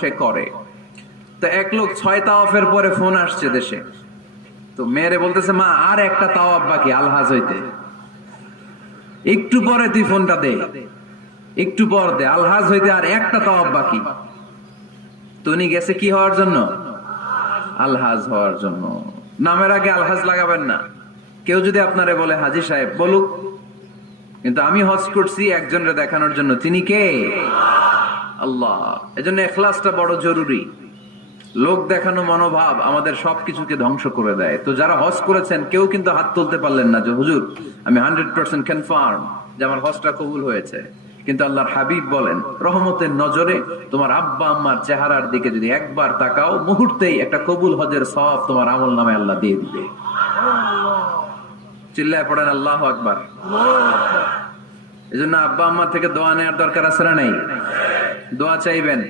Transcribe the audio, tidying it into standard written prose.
সে করে। তো এক লোক 6 তাওয়াফের পরে ফোন আসছে দেশে, তো মেয়েরে বলতেছে, মা আর একটা তাওয়াফ বাকি আলহাজ হইতে, একটু পরে তুই ফোনটা দে, একটু পর দে, আলহাজ হইতে আর একটা তাওয়াফ বাকি। তো উনি গেছে কি হওয়ার জন্য? আলহাজ হওয়ার জন্য। নামের আগে আলহাজ লাগাবেন না। কেউ যদি আপনারে বলে হাজী সাহেব, বলুক, কিন্তু আমি হজ করছি একজনের দেখানোর জন্য। তিনি কে? আল্লাহ। এজন্য ইখলাসটা বড় জরুরি। লোক দেখানো মনোভাব আমাদের সবকিছুকে ধ্বংস করে দেয়। তো যারা হজ করেছেন কেউ কিন্তু হাত তুলতে পারলেন না যে হুজুর আমি 100% কনফার্ম যে আমার হজটা কবুল হয়েছে। কিন্তু আল্লাহর হাবিব বলেন, রহমতের নজরে তোমার আব্বা আম্মার চেহারার দিকে যদি একবার তাকাও, মুহূর্তেই একটা কবুল হজের সওয়াব তোমার আমল নামে আল্লাহ দিয়ে দিবে। চিল্লায় পড়েন আল্লাহু আকবার। এজন্য আব্বা আম্মা থেকে দোয়া নেওয়ার দরকার আছে না? নেই? দোয়া চাইবেন।